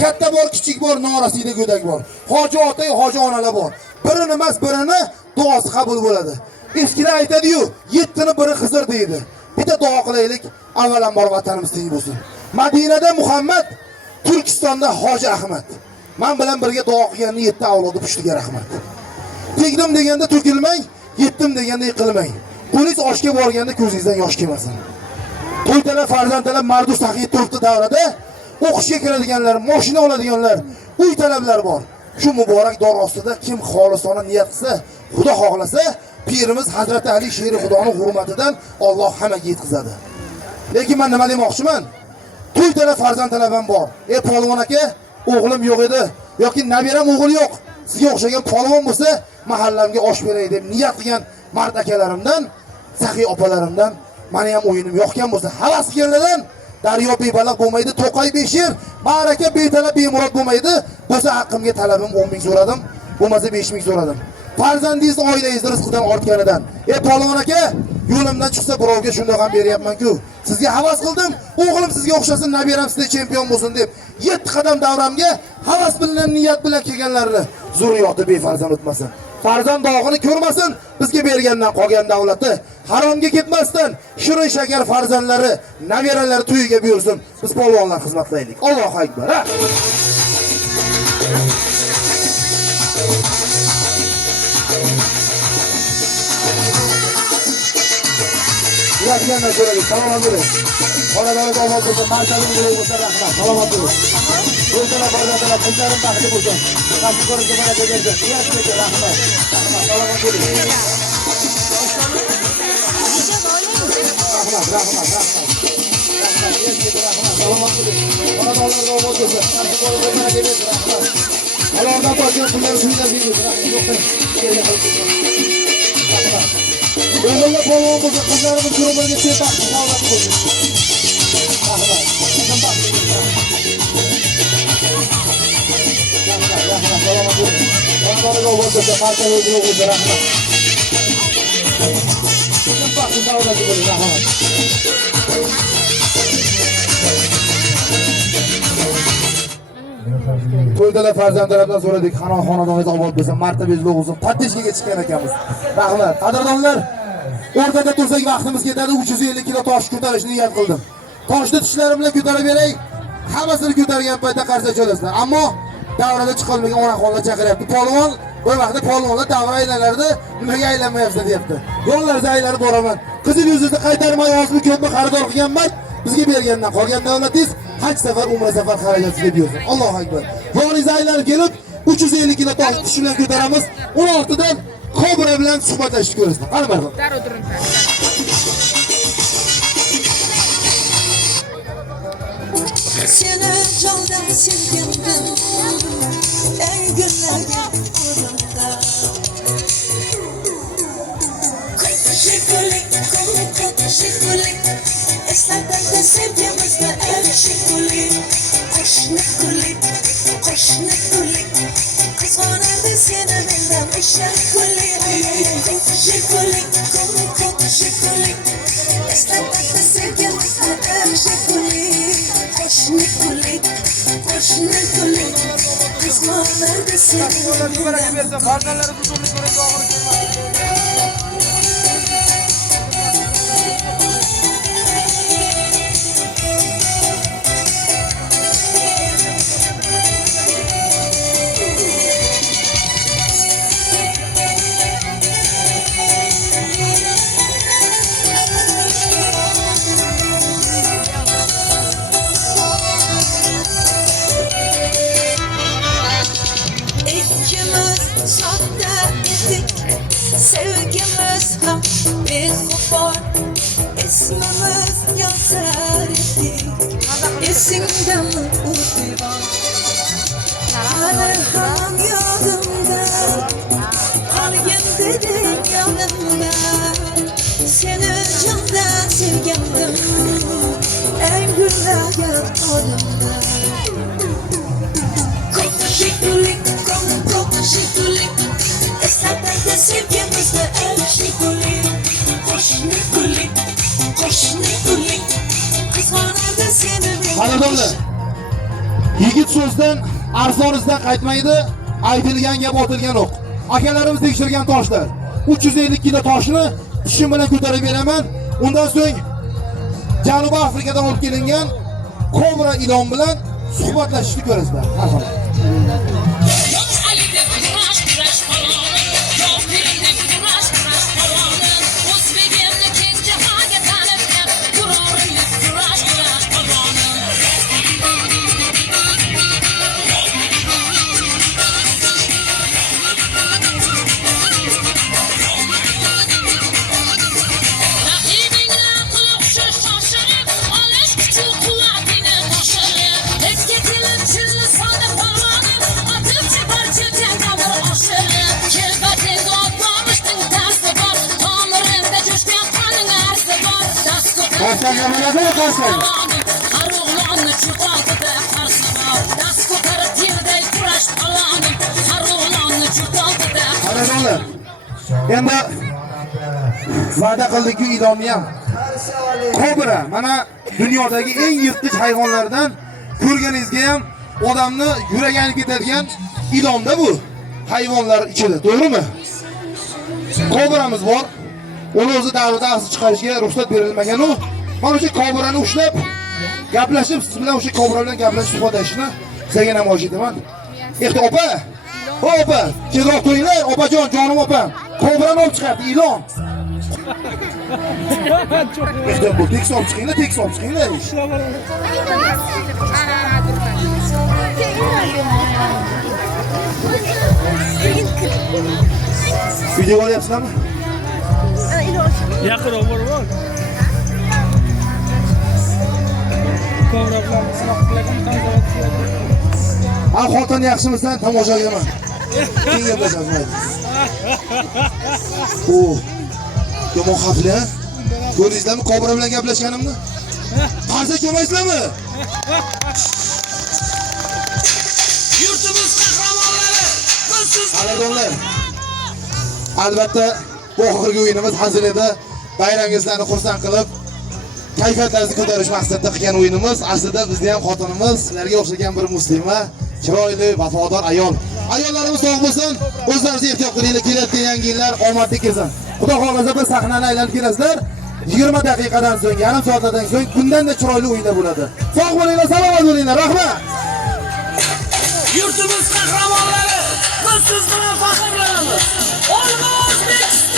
katta bor, kichik bor, norasida go'dak bor. Hoji ota, hoji onalar bor. Birini emas, birini duosi qabul bo'ladi. Eskilar aytadi-yu, 7ni biri Xizr deydi. Bitta duo qilaylik, avvalambor vatanimiz tinch bo'lsin. Madinada Muhammad, Turkistonda Hoji Ahmad. Men bilan birga duo qilganni 7 avlodi pushtiga rahmat. Tegdim deganda to'kilmang, yetdim deganda yiqilmang. Polis oshga borganda ko'zingizdan yosh kelmasin. To'ytalar, farzandlar mardu saxiy turibdi davrada, o'qishga kiradiganlar, mashina oladiganlar, uy talablar bor. Shu muborak dor ostida kim xolisona niyat qilsa, Xudo xohlasa, pirimiz Hazrati Ali sheri Xudoning hurmatidan Alloh hammaga yetkazadi. Lekin men nima demoqchiman? To'ytalar farzandlar ham bor. Polvon aka, o'g'lim yo'q edi yoki nabiram o'g'il yo'q. Sizga o'xshagan polvon bo'lsa, mahallamga osh beray deb niyat qilgan mard akalarimdan, saxiy opalarimdan meni ham o'yinim yo'qkan bo'lsa, havas qilganlardan daryo bebaliq bo'lmaydi, to'qay beshir, baraka betalab bemurod bo'lmaydi. Bo'lsa haqqimga talabim 10 ming so'radim, bo'lmasa 5 ming so'radim. Farzandingiz oilangiz rizqidan ortganidan, polvon aka, yo'limdan chiqsa birovga shunday ham beryapman-ku. Sizga havas qildim, o'g'lim sizga o'xshasin, nabiram sizda chempion bo'lsin deb 7 qadam davramga havas bilan, niyat bilan kelganlarni zurriyoti befarzand o'tmasin. Farzand dog'ini ko'rmasin, bizga bergandan qolgan davlati haromga ketmasdan shirin shakar farzandlari, nabiralari to'yiga buyursin. Biz polvonlar xizmat qilaylik. Allohu akbar. Yaqindan so'raylik. Salomat bo'ling. Xonadonda ovoz bo'lsa, markazing bo'lsa rahmat. Salomat bo'ling. O'zingizlar farzandlar, qizlarim baxtli bo'lsin. Yaxshi ko'rishga mana kelgansiz. Yaxshi rahmat. Salomat bo'ling. Rahmat. Salomat bo'ling. Xonadonlarga ovoz bo'lsa, yaxshi ko'rishga mana kelgansiz. Rahmat. Allohdan qo'shgan pullar shunday deymiz. Rahmat. O'g'illar polvon bo'lsa, qizlarimiz guruhlarga tepak salomat bo'lsin. Rahmat. Salomat bo'ling. Xonadonga ovoz bo'lsa, markazga bo'lsa rahmat. Salomat bo'ling. Rahmat. To'ydalar farzandlardan so'radik, xonadoningiz obod bo'lsin, martabangiz ulug' bo'lsin. Tattishga chiqqan ekanmiz. Rahmat. Qadrdonlar, o'rtada tursak vaqtimiz ketadi. 350 kilo tosh ko'tarishni niyat qildim. Toshni tishlarim bilan ko'tarib beray. Hammasini ko'targan paytda qarsa cho'lasizlar. Ammo davrada chiqolmagan onaxonlar chaqiryapti. Polvon, bu vaqtda polvonlar davra aylanardi, nimaga aylanmayapsiz deyapti. Yo'llarga aylanib boraman. Qizil yuzingizni qaytarmay ozmi ko'pmi xaridor qilganman. Bizga bergandan qolgan davlatingiz haj safar, umra safar xarajatiga bersin. Allohu akbar. Yo'lingizga aylanib kelib 350 kilo tosh tish bilan ko'taramiz. 16dan Kobra bilan suhbatlashib ko'rasiz. Qani marhamat. Dar o'tiring. Seni candan sevgandim, ey günlerga oramda. Şekulik, şekulik, esnaflarda sevgimizde el şekulik. Qo'shni kulik, qizg'onadi seni mendan shekulik. Shekulik, shekulik, esnaflarda sevgimizde el şekulik. Qo'shni kulik, qizg'onadi seni sevgimiz ham beg'ubor, ismimiz yozar edik. Esingdami u devor? Hali ham yodimda, qolgin deding yonimda. Seni jondan sevgandim, eng gullarga odimda. Shekulik, shekulik, esnaflarda sevgimizda el shekulik. Qo'shni kulik, qizg'onadi seni. Xonadonlar, Yigit so'zdan, arzonizdan qaytmaydi, aytilgan gap otilgan o'q. Akalarimiz tekshirgan toshlar. 350 kilo toshni tishim bilan ko'tarib beraman. Undan so'ng Janubiy Afrikadan olib kelingan kobra ilon bilan suhbatlashishni ko'rasizlar. Marhamat. Endi va'da qildik-ku ilonni ham. Kobra mana dunyodagi eng yirtqich hayvonlardan, ko'rganingizga ham odamni yuragi aynib ketadigan ilonda bu hayvonlar ichida, to'g'rimi? Kobramiz bor. Uni o'zi davlat aqsi chiqarishga ruxsat berilmagan u. Mana o'sha kobrani ushlab, gaplashib, siz bilan o'sha kobra bilan gaplashib suhbatlashishni sizga namoyish etaman. Opa! Opa! Tezroq qo'yinglar, opajon, jonim opam. Kobrani olib chiqardi, ilon. Bu tekis olib chiqinglar, tekis olib chiqinglar. Video olyapsizlarmi? Yaqinroq bor. Ko'proqlarni sinoq qilaman, Ha, xotin yaxshimisan? Tomoshabinman. Keyin gaplashamiz. O, yomon xavfli. Ko'rdingizlarmi kobra bilan gaplashganimni? Qarsa kelmaysizlarmi? Yurtimiz qahramonlari, biz sizni Aladonlar. Albatta, bu oxirgi o'yinimiz hazil edi. Bayramingizlarni xursand qilib, kayfiyatlaringizni ko'tarish maqsadida qilgan o'yinimiz. Aslida bizni ham xotinimiz, sizlarga o'xshagan bir muslima, chiroyli, vafodor ayol. Ayollarimiz sog' bo'lsin, o'zlaringiz ehtiyot qilinglar, kelayotgan yangi yillar omadli kelsin. Xudo xohlasa biz sahnani aylanib kelasizlar. 20 daqiqadan so'ng, yarim soatdan so'ng bundan-da chiroyli o'yinlar bo'ladi. Sog' bo'linglar, salomat bo'linglar. Rahmat. yurtimiz qahramonlari, biz siz bilan faxrlanamiz. Olma O'zbekiston!